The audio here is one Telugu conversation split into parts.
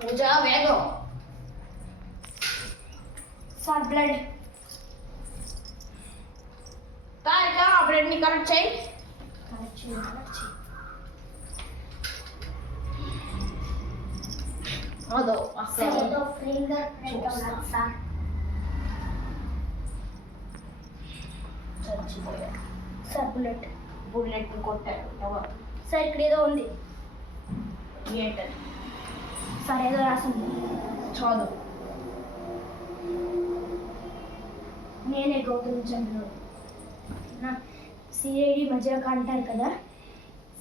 పూజ వేగం. Sir blood. తారిక ఆ బ్లడ్ని కరెక్ట్ చేయి. కరెక్ట్ చేయి. అదో సార్ ఏదో ఫింగర్ ప్రింట్ ఉన్నది సార్. చచ్చిపోయా. సార్ బుల్లెట్ కొట్టారు ఎవరు? సార్ ఇక్కడ ఏదో ఉంది. ఏంటది? సార్ ఏదో రాసింది. చదువు. నేనే గౌతమ్ చంద్రుడు. సిఐడి మధ్యలో అంటారు కదా,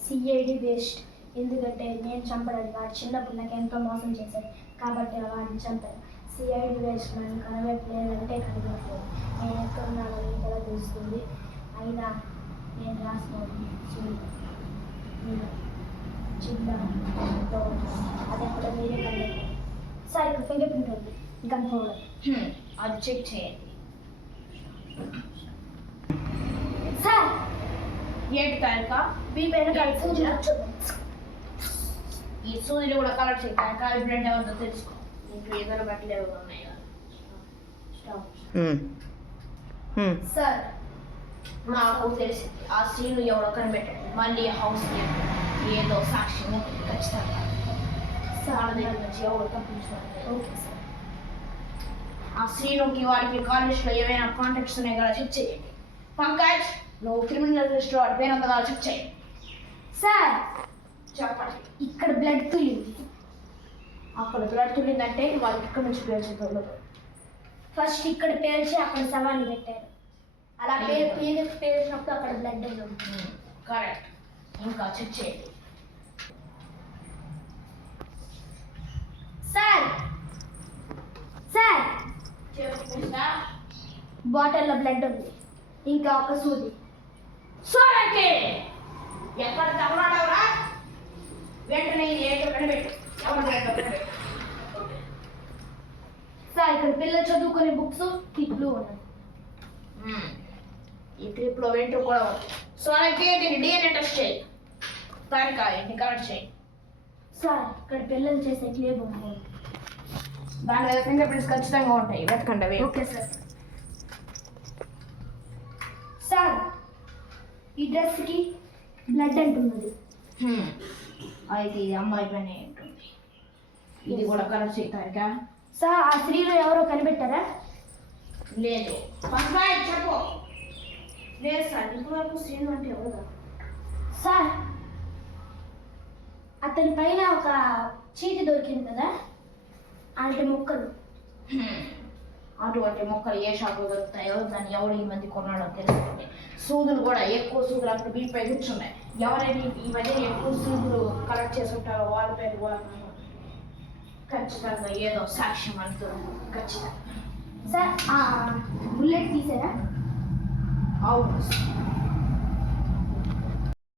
సిఐడి బేస్డ్. ఎందుకంటే నేను చంపడానికి వాడు చిన్నప్పుడు నాకు ఎంతో మోసం చేశాడు కాబట్టి వాడిని చంపాను. సిఐడి బేస్డ్ నన్ను కనబెట్టలేదంటే కనబెట్టలేదు. నేను ఎక్కడున్నానో మీకు ఎలా తెలుస్తుంది? అయినా నేను రాసినది చిన్న అది అక్కడ మీరే కనబెట్టాను. సార్ ఇక్కడ ఫింగర్ ప్రింట్ ఉంది, గన్ పౌడర్. అది చెక్ చేయండి. సార్ ఏంటి తారిక? మీ పేరు కలిసి ఈ సూదిని కూడా కలెక్ట్ చేయి. తారిక బ్లడ్ ఎవరితో తెలుసుకో. ఇంట్లో ఏదైనా బట్టలు ఎవరు ఉన్నాయి కదా. సార్ నాకు తెలిసింది ఆ సీను ఎవడో కనిపెట్టాడు. మళ్ళీ హౌస్ ఏదో సాక్ష్యం ఖచ్చితంగా వాళ్ళ దగ్గర నుంచి ఎవరు తప్పించారు. Okay sir. ఆ శ్రీనుకి వారికి కాలేజ్లో ఏవైనా కాంటాక్ట్స్ ఉన్నాయి కదా చెక్ చేయండి. పంకజ్ నువ్వు క్రిమినల్ లిస్ట్ వాడి పేరు అంతా చెక్ చేయండి. సార్ చెప్పండి. ఇక్కడ బ్లడ్ తులింది. అక్కడ బ్లడ్ తులిందంటే వాళ్ళకి ఇక్కడ నుంచి పేల్చేది. ఫస్ట్ ఇక్కడ పేల్చి అక్కడ సవాళ్ళు పెట్టారు. అలా పేల్చినప్పుడు అక్కడ బ్లడ్ ఉంది. కరెక్ట్. ఇంకా చెక్ చేయండి. సార్ సార్ బాటిల్లో బ్లడ్ ఉంది, ఇంకా ఒక సూది. సోరంకి ఎక్కడ తగలాడవరా? వెంటనే ఏంటో కనిపెట్టు. ఎవరు కనిపెట్టు? సార్ ఇక్కడ పిల్లలు చదువుకునే బుక్స్ క్లిప్లు ఉన్నాయి. ఈ క్లిప్లో వెంట్రు కూడా ఉంది. సోరంకి దీన్ని డిఎన్ఏ టెస్ట్ చేయి. తారిక ఏంటి కరెక్ట్ చేయి. సార్ ఇక్కడ పిల్లలు చేసే క్లే బొమ్మ ఉంది. దాని మీద ఫింగర్ ప్రింట్స్ ఖచ్చితంగా ఉంటాయి. వెతకండి అవి. Okay sir. సార్ ఈ డ్రెస్కి బ్లడ్ అంటున్నది. అయితే ఇది అమ్మాయి పని ఉంటుంది. ఇది కూడా కరెక్ట్ చేయి తారిక. సార్ ఆ స్త్రీలో ఎవరో కనిపెట్టారా? లేదు. పంకాయ్ చెప్పు. లేదు సార్, ఇంతవరకు శ్రీను అంటే ఎవరు? సార్ అతని పైన ఒక చీటి దొరికింది కదా, అలాంటి ముక్కలు. అటువంటి మొక్కలు ఏ షాప్లో దొరుకుతాయో దాన్ని ఎవరు ఈ మంది కొన్నాడో తెలుస్తుంది. సూదులు కూడా ఎక్కువ సూదులు అక్కడ వీటిపై కూర్చున్నాయి. ఎవరైనా ఈ మధ్య ఎక్కువ సూదులు కలెక్ట్ చేసి ఉంటారో వాళ్ళ పేరు కూడా ఖచ్చితంగా ఏదో సాక్ష్యం అంటుంది. ఖచ్చితంగా. సార్ ఆ బుల్లెట్ తీసారా? అవును.